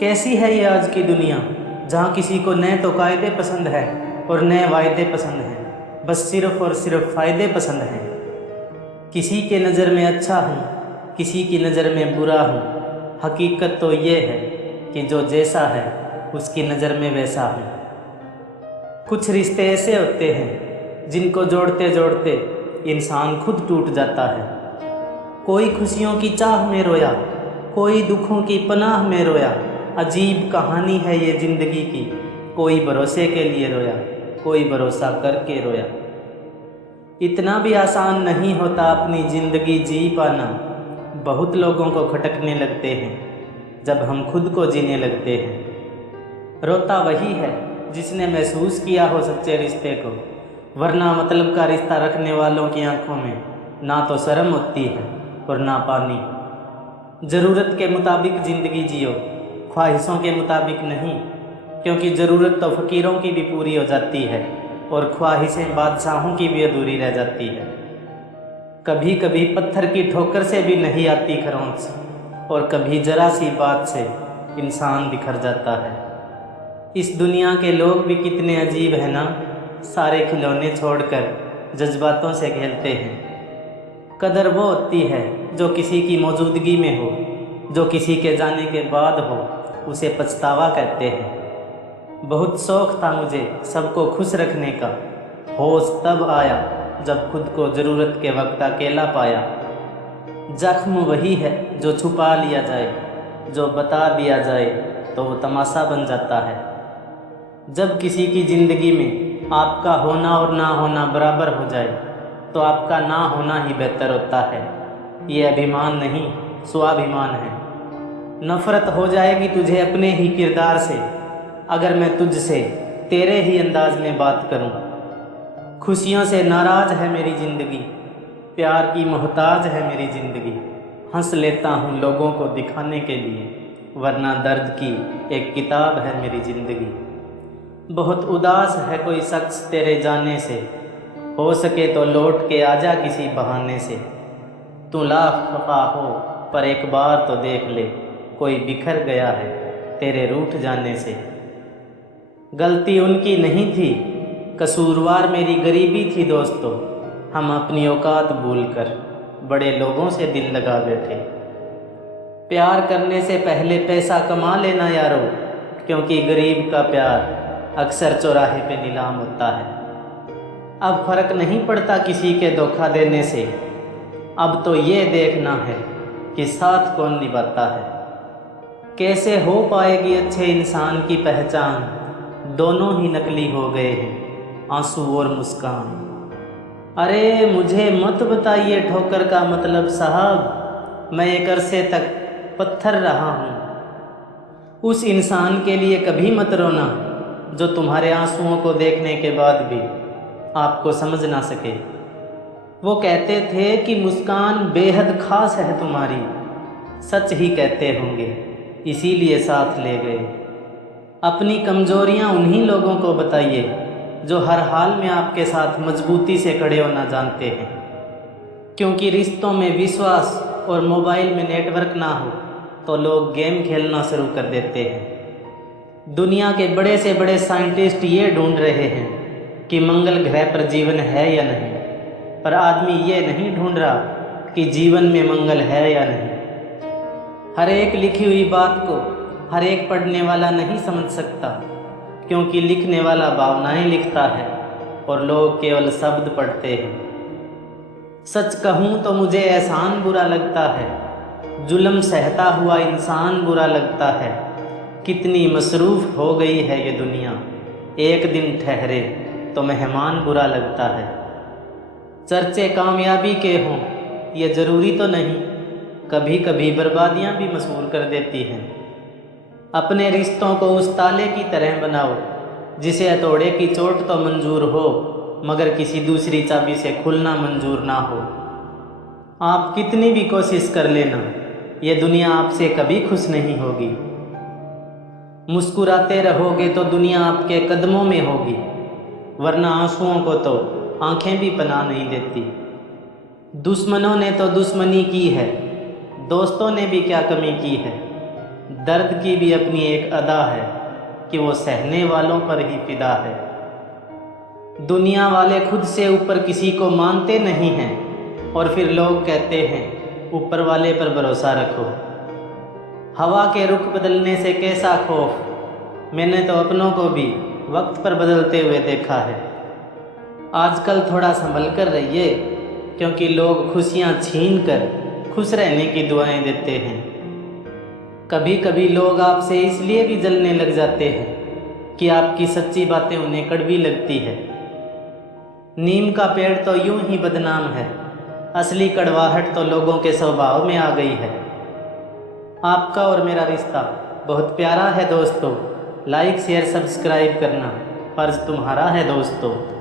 कैसी है ये आज की दुनिया, जहाँ किसी को नए तो कायदे पसंद है और नए वायदे पसंद हैं, बस सिर्फ़ और सिर्फ फ़ायदे पसंद हैं। किसी के नज़र में अच्छा हूँ, किसी की नज़र में बुरा हूँ। हकीकत तो ये है कि जो जैसा है उसकी नज़र में वैसा हूँ। कुछ रिश्ते ऐसे होते हैं जिनको जोड़ते जोड़ते इंसान खुद टूट जाता है। कोई खुशियों की चाह में रोया, कोई दुखों की पनाह में रोया। अजीब कहानी है ये ज़िंदगी की, कोई भरोसे के लिए रोया, कोई भरोसा करके रोया। इतना भी आसान नहीं होता अपनी ज़िंदगी जी पाना। बहुत लोगों को खटकने लगते हैं जब हम खुद को जीने लगते हैं। रोता वही है जिसने महसूस किया हो सच्चे रिश्ते को, वरना मतलब का रिश्ता रखने वालों की आंखों में ना तो शर्म होती है और ना पानी। ज़रूरत के मुताबिक ज़िंदगी जियो, ख्वाहिशों के मुताबिक नहीं, क्योंकि ज़रूरत तो फ़कीरों की भी पूरी हो जाती है और ख्वाहिशें बादशाहों की भी अधूरी रह जाती है। कभी कभी पत्थर की ठोकर से भी नहीं आती खरोंच, और कभी ज़रा सी बात से इंसान बिखर जाता है। इस दुनिया के लोग भी कितने अजीब हैं ना, सारे खिलौने छोड़कर जज्बातों से खेलते हैं। कदर वो होती है जो किसी की मौजूदगी में हो, जो किसी के जाने के बाद हो, उसे पछतावा कहते हैं। बहुत शौक़ था मुझे सबको खुश रखने का, होश तब आया जब खुद को ज़रूरत के वक्त अकेला पाया। जख्म वही है जो छुपा लिया जाए, जो बता दिया जाए तो वो तमाशा बन जाता है। जब किसी की ज़िंदगी में आपका होना और ना होना बराबर हो जाए तो आपका ना होना ही बेहतर होता है। ये अभिमान नहीं, स्वाभिमान है। नफ़रत हो जाएगी तुझे अपने ही किरदार से, अगर मैं तुझसे तेरे ही अंदाज में बात करूं। खुशियों से नाराज़ है मेरी ज़िंदगी, प्यार की मोहताज है मेरी ज़िंदगी। हंस लेता हूँ लोगों को दिखाने के लिए, वरना दर्द की एक किताब है मेरी ज़िंदगी। बहुत उदास है कोई शख्स तेरे जाने से, हो सके तो लौट के आजा किसी बहाने से। तू लाख खफा हो पर एक बार तो देख ले, कोई बिखर गया है तेरे रूठ जाने से। गलती उनकी नहीं थी, कसूरवार मेरी गरीबी थी दोस्तों। हम अपनी औकात भूलकर बड़े लोगों से दिल लगा बैठे। प्यार करने से पहले पैसा कमा लेना यारो, क्योंकि गरीब का प्यार अक्सर चौराहे पे नीलाम होता है। अब फ़र्क नहीं पड़ता किसी के धोखा देने से, अब तो ये देखना है कि साथ कौन निभाता है। कैसे हो पाएगी अच्छे इंसान की पहचान, दोनों ही नकली हो गए हैं आंसू और मुस्कान। अरे मुझे मत बताइए ठोकर का मतलब साहब, मैं एक अरसे तक पत्थर रहा हूँ। उस इंसान के लिए कभी मत रोना जो तुम्हारे आंसुओं को देखने के बाद भी आपको समझ ना सके। वो कहते थे कि मुस्कान बेहद खास है तुम्हारी, सच ही कहते होंगे इसीलिए साथ ले गए। अपनी कमज़ोरियाँ उन्हीं लोगों को बताइए जो हर हाल में आपके साथ मजबूती से खड़े होना जानते हैं, क्योंकि रिश्तों में विश्वास और मोबाइल में नेटवर्क ना हो तो लोग गेम खेलना शुरू कर देते हैं। दुनिया के बड़े से बड़े साइंटिस्ट ये ढूंढ रहे हैं कि मंगल ग्रह पर जीवन है या नहीं, पर आदमी ये नहीं ढूंढ रहा कि जीवन में मंगल है या नहीं। हर एक लिखी हुई बात को हर एक पढ़ने वाला नहीं समझ सकता, क्योंकि लिखने वाला भावनाएं लिखता है और लोग केवल शब्द पढ़ते हैं। सच कहूँ तो मुझे एहसान बुरा लगता है, जुल्म सहता हुआ इंसान बुरा लगता है। कितनी मसरूफ़ हो गई है ये दुनिया, एक दिन ठहरे तो मेहमान बुरा लगता है। चर्चे कामयाबी के हों ये ज़रूरी तो नहीं, कभी कभी बर्बादियाँ भी मशहूर कर देती हैं। अपने रिश्तों को उस ताले की तरह बनाओ जिसे हथौड़े की चोट तो मंजूर हो, मगर किसी दूसरी चाबी से खुलना मंजूर ना हो। आप कितनी भी कोशिश कर लेना, ये दुनिया आपसे कभी खुश नहीं होगी। मुस्कुराते रहोगे तो दुनिया आपके कदमों में होगी, वरना आंसुओं को तो आंखें भी पनाह नहीं देती। दुश्मनों ने तो दुश्मनी की है, दोस्तों ने भी क्या कमी की है। दर्द की भी अपनी एक अदा है कि वो सहने वालों पर ही फिदा है। दुनिया वाले खुद से ऊपर किसी को मानते नहीं हैं और फिर लोग कहते हैं ऊपर वाले पर भरोसा रखो। हवा के रुख बदलने से कैसा खौफ, मैंने तो अपनों को भी वक्त पर बदलते हुए देखा है। आजकल थोड़ा संभल कर रहिए, क्योंकि लोग खुशियाँ छीन कर खुश रहने की दुआएं देते हैं। कभी कभी लोग आपसे इसलिए भी जलने लग जाते हैं कि आपकी सच्ची बातें उन्हें कड़वी लगती है। नीम का पेड़ तो यूं ही बदनाम है, असली कड़वाहट तो लोगों के स्वभाव में आ गई है। आपका और मेरा रिश्ता बहुत प्यारा है दोस्तों, लाइक शेयर सब्सक्राइब करना फ़र्ज़ तुम्हारा है दोस्तों।